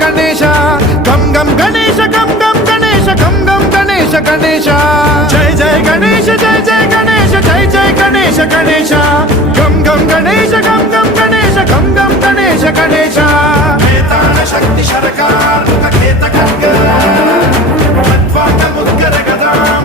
गणेश गम गम गणेश गम गम गणेश गम गम गणेश गणेश जय जय गणेश जय जय गणेश जय जय गणेश गणेश गम गम गणेश गम गम गणेश गम गम गणेश गणेश शक्ति सरकार खेत खड्ग